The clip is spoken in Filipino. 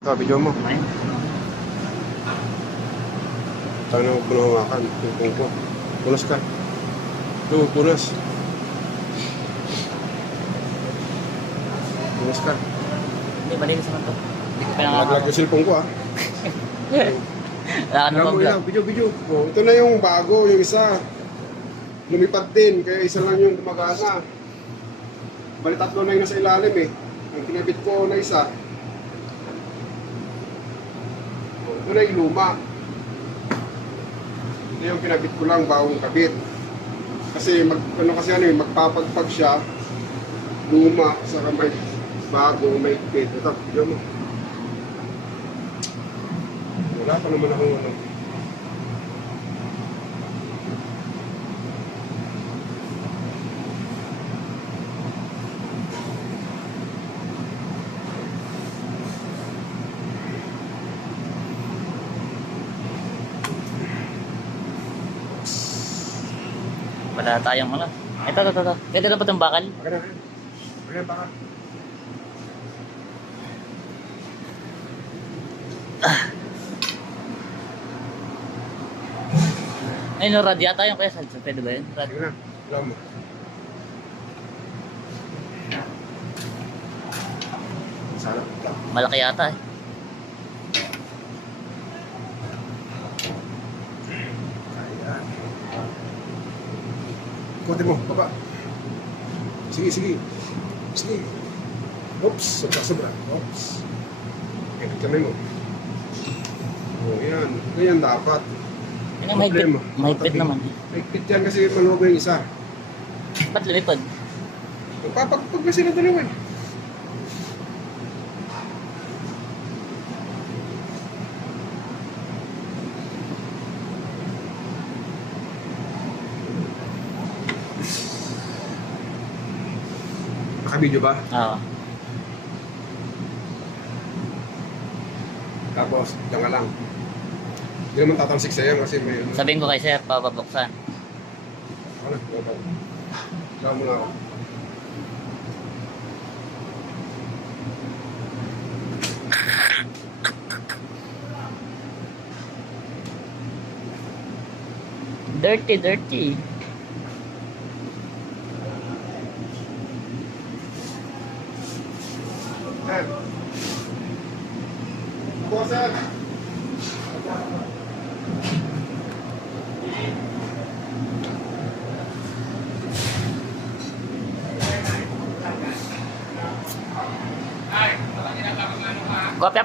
Ito, video mo. Ayun. Sana mo punawakan yung pungko. Punas ka. Ito, punas. Punas ka. Hindi, malinis naman to. Hindi ko Laglag pinangako. yung cellphone ko, ah. Wala ka na Tignan mo pang yun, video. Oh, ito na yung bago, yung isa. Lumipad din, kaya isa lang yung gumagana. Bali tatlo na yung nasa ilalim eh. Ang kinabit ko na isa. Oh, ito na yung luma. Ito yung kinabit ko lang, bagong kabit. Kasi magpapagpag siya. Luma, saka may bago, may ikpit. Ito, video mo. Wala pa naman akong ano. Wala tayong ano. Ito. Pwede na ba itong bakal? Okay, baka. Ayun, no, rad yata yung kaya sa pwede ba yun? Rad. Sige na, alam mo. Sana. Malaki yata eh. Ayan. Ikutin mo, baba. Sige. Oops, sobra. Oops. Okay, kamay mo. Oh, yan. Ganyan dapat. Yan ang mahigpit. Problema. Mahigpit naman. Mahigpit yan kasi maluwag yung isa. Ba't lumipad? Magpapagpag na sila dalawa eh. Naka-video ba? Oo. Tapos, diyan ka lang. Hindi naman tatalsik sa'yo kasi may... Sabihin ko kay sir, papabuksan. Ano? Saan mo na ako? Dirty. Sir. Ako, sir. Kopya